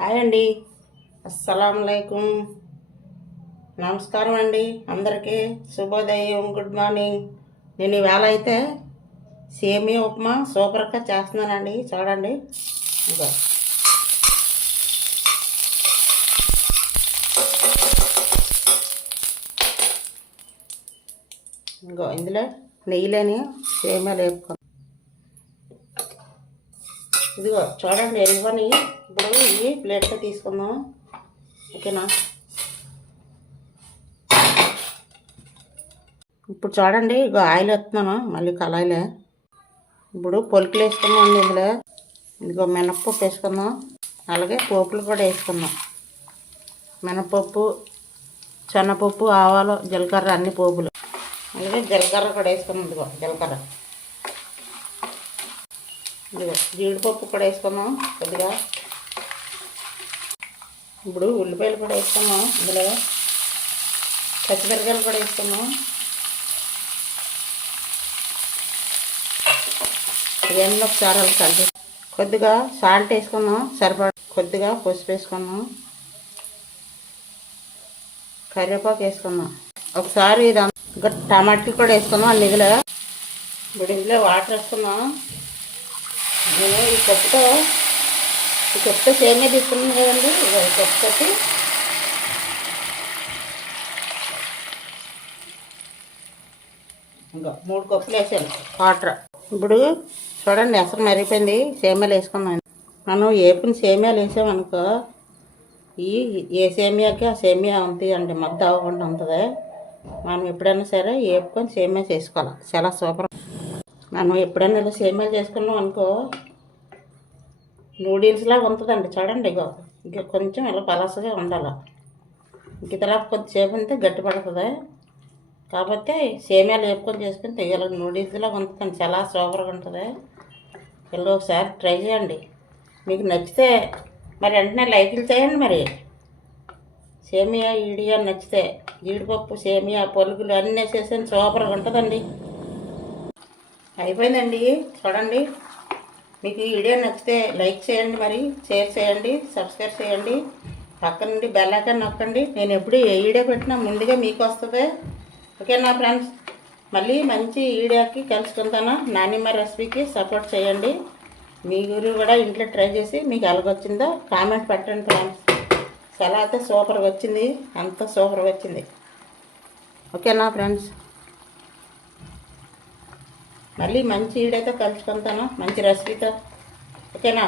Hi అండి. అస్సలాములైకుం. నమస్కారం అండి. అందరికీ శుభోదయం, గుడ్ మార్నింగ్. నేను ఈవేళ అయితే సేమియా ఉప్మా సూపర్గా చేస్తున్నానండి. చూడండి, ఇగో ఇంకో ఇందులో నెయ్యిలోని సేమియాలు వేపుకో. ఇదిగో చూడండి, ఇదిగోని ఇప్పుడు ఇవి ప్లేట్లో తీసుకుందాం. ఓకేనా? ఇప్పుడు చూడండి, ఇగో ఆయిల్ వేస్తున్నాను మళ్ళీ కళాయిలో. ఇప్పుడు పొలుకులు వేసుకుందాం అండి. ఇందులో ఇదిగో మినప్పప్పు వేసుకుందాం, అలాగే పోపులు కూడా వేసుకుందాం. మినపప్పు, శనగపప్పు, ఆవాలు, జీలకర్ర, అన్ని పోపులు. అలాగే జీలకర్ర కూడా వేసుకుందాం. ఇదిగో జీలకర్ర, ఇదిగో జీడిపప్పు కూడా వేసుకుందాం కొద్దిగా. ఇప్పుడు ఉల్లిపాయలు కూడా వేసుకుందాం. ఇందులో పచ్చిమిరపకాయలు కూడా వేసుకుందాం. ఇవన్నీ ఒకసారి కలిపి కొద్దిగా సాల్ట్ వేసుకుందాం, సరిపడ కొద్దిగా పసుపు వేసుకుందాం, కరివేపాకు వేసుకుందాం. ఒకసారి ఇది ఇంకా టమాటాలు కూడా వేసుకుందాం అన్ని ఇందులో. ఇప్పుడు ఇందులో వాటర్ వేసుకుందాం. నేను ఈ కప్పుతో సేమియా తీసుకున్నాను కదండి. ఈ కప్పుతోటి ఇంకా 3 కప్పులు వేసాను వాటర్. ఇప్పుడు చూడండి, అసలు మరిగిపోయింది. సేమియాలు వేసుకున్నాను. మనం వేపుని సేమియాలు వేసామనుకో, ఏ సేమియాకి ఆ సేమియా ఉంటుంది అండి, మద్ద అవ్వకుండా ఉంటుంది. మనం ఎప్పుడైనా సరే వేపుకొని సేమియా చేసుకోవాలి. చాలా సూపర్. మనం ఎప్పుడైనా ఇలా సేమియాలు చేసుకున్నాం అనుకో, నూడిల్స్లా ఉంటుందండి. చూడండి, ఇక కొంచెం ఇలా పలసగా ఉండాలి. ఇంక తర్వాత కొద్దిసేపు ఉంటే గట్టి పడుతుంది. కాకపోతే సేమియాలు వేపుకొని చేసుకుని తెగల నూడిల్స్లా ఉంటుందండి. చాలా సూపర్గా ఉంటుంది. ఇలా ఒకసారి ట్రై చేయండి. మీకు నచ్చితే మరి వెంటనే లైకులు చేయండి. మరి సేమియా వీడియో నచ్చితే జీడిపప్పు, సేమియా, పొలుగులు అన్నీ వేసేసాను. సూపర్గా ఉంటుందండి. అయిపోయిందండి. చూడండి, మీకు ఈ వీడియో నచ్చితే లైక్ చేయండి, మరి షేర్ చేయండి, సబ్స్క్రైబ్ చేయండి. పక్క నుండి బెల్ ఐకాన్ నొక్కండి. నేను ఎప్పుడు ఏ వీడియో పెట్టినా ముందుగా మీకు వస్తుంది. ఓకేనా ఫ్రెండ్స్? మళ్ళీ మంచి వీడియోకి కలుసుకుంటాను. నానిమ్మ రెసిపీకి సపోర్ట్ చేయండి. మీరు కూడా ఇంట్లో ట్రై చేసి మీకు ఎలాగొచ్చిందో కామెంట్ పెట్టండి ఫ్రెండ్స్. చాలా అయితే సూపర్గా వచ్చింది, అంత సూపర్గా వచ్చింది. ఓకేనా ఫ్రెండ్స్? మళ్ళీ మంచి వీడియోతో కలుసుకుంటాను, మంచి రెసిపీతో. ఓకేనా?